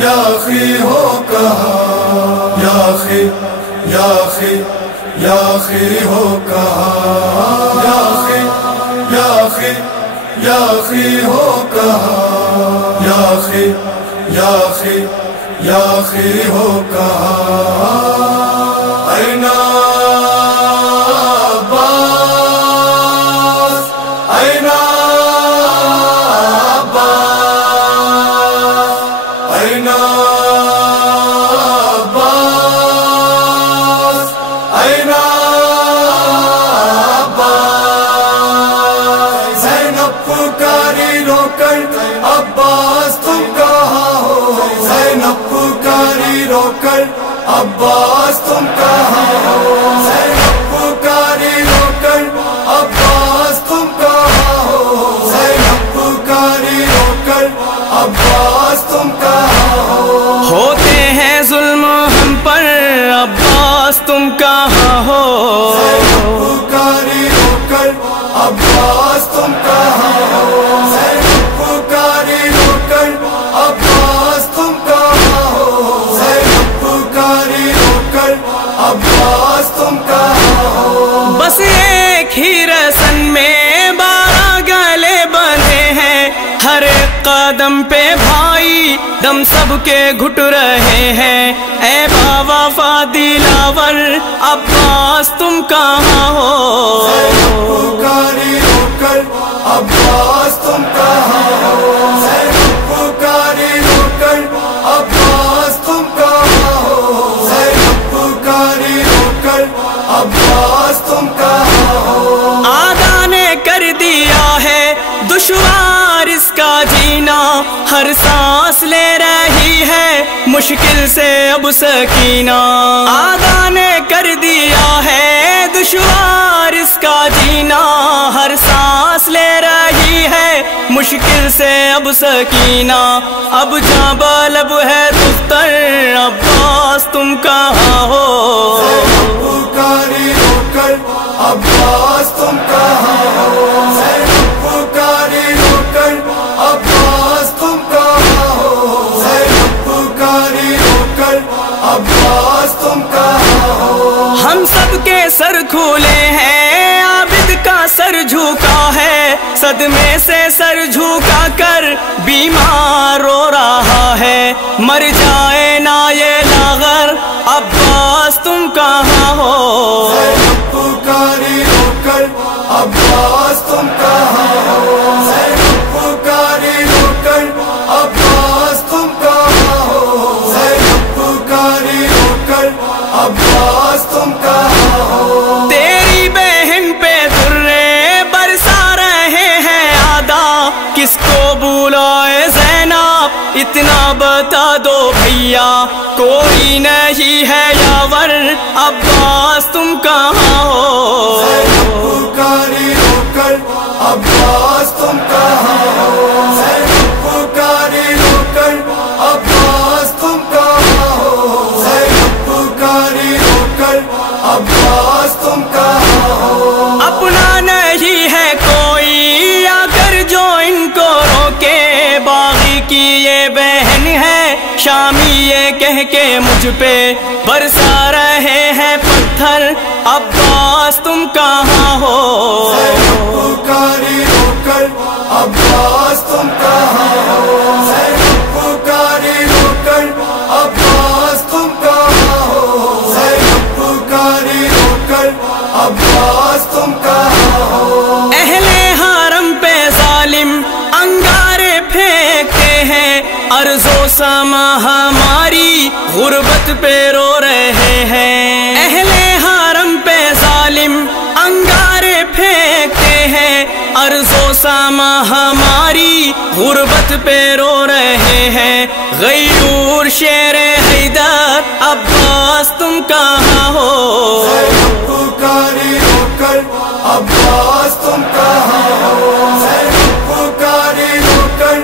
یاخی ہو کہا، یاخی ہو کہا، یاخی ہو کہا، یاخی ہو کہا، اینا عباس، اینا عباس، اینا عباس، اینا عباس، زینب پکاری رو کر عباس تم کہاں ہو، زینب پکاری رو کر عباس تم کہاں ہو، زینب پکاری رو کر عباس تم کہاں ہو، زینب پکاری رو کر عباس تم کہاں ہو، ہوتے ہیں ظلم ہم پر عباس تم کہاں ہو، زینب پکاری رو کر عباس تم کہاں ہو، زینب پکاری رو کر عباس تم کہاں ہو، زینب پکاری رو کر عباس تم کہاں ہو، بس ایک ہی رسن میں 12 گلے بندھے ہیں، ہر ایک قدم پہ بھائی دم سب کے گھٹ رہے ہیں، اے باوفا دلاور عباس تم کہاں ہو، زینب پکاری رو کر عباس تم کہاں ہو، زینب پکاری رو کر عباس تم کہاں ہو، زینب پکاری رو کر عباس تم کہاں ہو، آدھا نے کر دیا ہے دشوار اس کا جینا، ہر سانس لے رہی ہے مشکل سے اب سکینہ، آدھا نے کر دیا ہے دشوار اس کا جینا، ہر سانس لے رہی ہے مشکل سے اب سکینہ، اب جاں بلب ہے دفتر عباس تم کہاں ہو، زینب پکاری رو کر عباس تم کہاں ہو، زینب پکاری رو کر عباس تم کہاں ہو، زینب پکاری رو کر عباس تم کہاں ہو، ہم سب کے سر کھولے ہیں عابد کا سر جھکا ہے، صدمے سے سر جھکا کر بیمار رو رہا ہے، مر جائے نا یہ لاغر عباس تم کہاں ہو، زینب پکاری رو کر عباس تم کہاں ہو، زینب پکاری رو کر عباس تم کہاں ہو، زینب پکاری رو کر عباس تم کہاں ہو، تیری بہن پہ درے برسا رہے ہیں آدھا، کس کو بلائے زینب اتنا بتا دو بھیا، کوئی نہیں ہے یاور عباس تم کہاں ہو، زینب پکاری رو کر عباس تم کہاں ہو، زینب پکاری رو کر عباس تم کہاں ہو، زینب پکاری رو کر عباس تم کہاں ہو، اپنا نہیں ہے کوئی اگر جو ان کو روکے، باغی کی یہ بہن ہے شامی یہ کہہ کے مجھ پہ برسا رہے ہیں پتھر عباس تم کہاں ہو، زینب پکاری رو کر عباس تم کہاں ہو، زینب پکاری رو کر عباس تم کہاں ہو، زینب پکاری رو کر عباس تم کہاں ہو، اہل حرم پہ ظالم انگارے پھینکتے ہیں، ارض و سما ہماری غربت پہ رو رہے ہیں، اہل حرم پہ ظالم انگارے پھینکتے ہیں، ارض و سما ہماری غربت پہ رو رہے ہیں، غیور شیر حیدر عباس تم کہاں ہو، زینب پکاری رو کر عباس تم کہاں ہو، زینب پکاری رو کر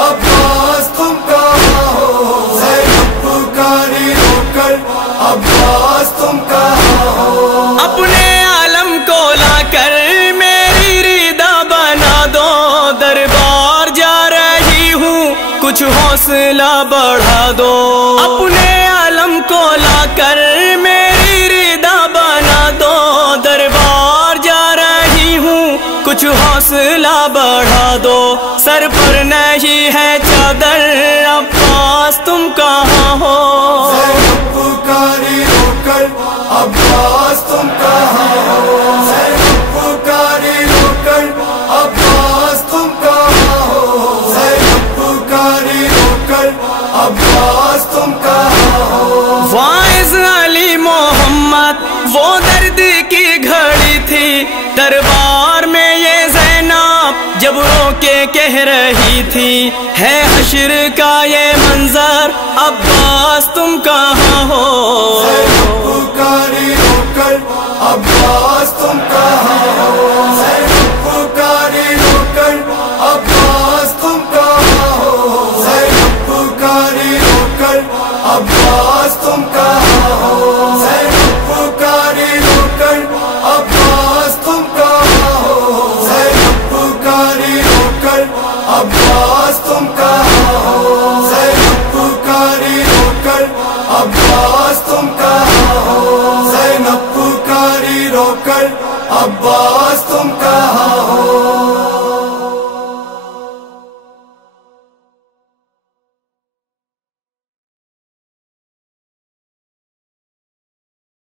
عباس تم کہاں ہو، زینب پکاری رو کر عباس تم کہاں ہو، اپنے عالم کو لا کر میری ردا بنا دو، دربار جا رہی ہوں کچھ حوصلہ بڑھا دو، اپنے عالم کو لا کر میری رضا بنا دو، دربار جا رہی ہوں کچھ حوصلہ بڑھا دو، سر پر نہیں ہے چادر عباس تم کہاں ہو؟ زینب پکاری رو کر عباس تم کہاں ہو؟ زینب پکاری رو کر عباس تم کہاں ہو؟ زینب پکاری رو کر عباس تم کہاں ہو؟ واعظ علی محمد وہ درد کی گھڑی تھی، دربار میں یہ زینب جب رو کے کہہ رہی تھی، ہے حشر کا یہ منظر عباس تم کہاں ہو؟ زینب پکاری رو کر عباس تم کہاں ہو؟ زینب پکاری رو کر عباس تم کہاں ہو؟ زینب پکاری رو کر عباس تم کہاں ہو؟ زینب پکاری رو کر عباس تم کہاں ہو؟ زینب پکاری رو کر عباس تم کہاں ہو؟ زینب پکاری رو کر عباس تم کہاں ہو؟ زینب پکاری رو کر عباس تم کہاں ہو؟